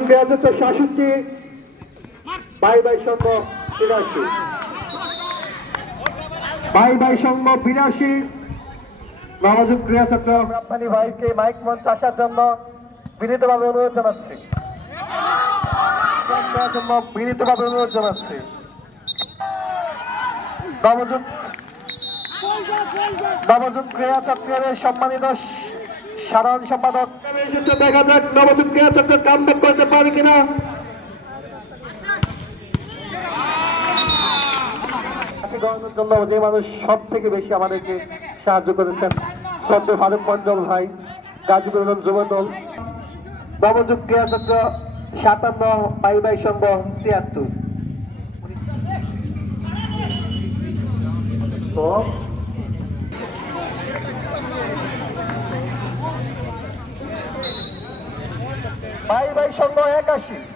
67 bye bye সংঘ 82 bye bye সংঘ 82 নবযুগ ক্রীড়া চক্র রপ্তানি ভাইকে মাইক মঞ্চ আসার জন্য বিনীতভাবে অনুরোধ জানাচ্ছি নবযুগ ক্রীড়া চক্রের সম্মানিত সাধারণ সম্পাদক এসেছে। দেখা যাক নবযুগ ক্রীড়া চক্র কামব্যাক করতে পারে কিনা। গড়ানোর জন্য যে মানুষ সব থেকে বেশি আমাদেরকে সাহায্য করেছেন শ্রদ্ধে ফারুক মন্ডল ভাই, গাজীপুর যুবদল। নবযুগ ক্রীড়া চক্র 57 বাই বাই সংঘ 76। বাই বাই সংঘ 81।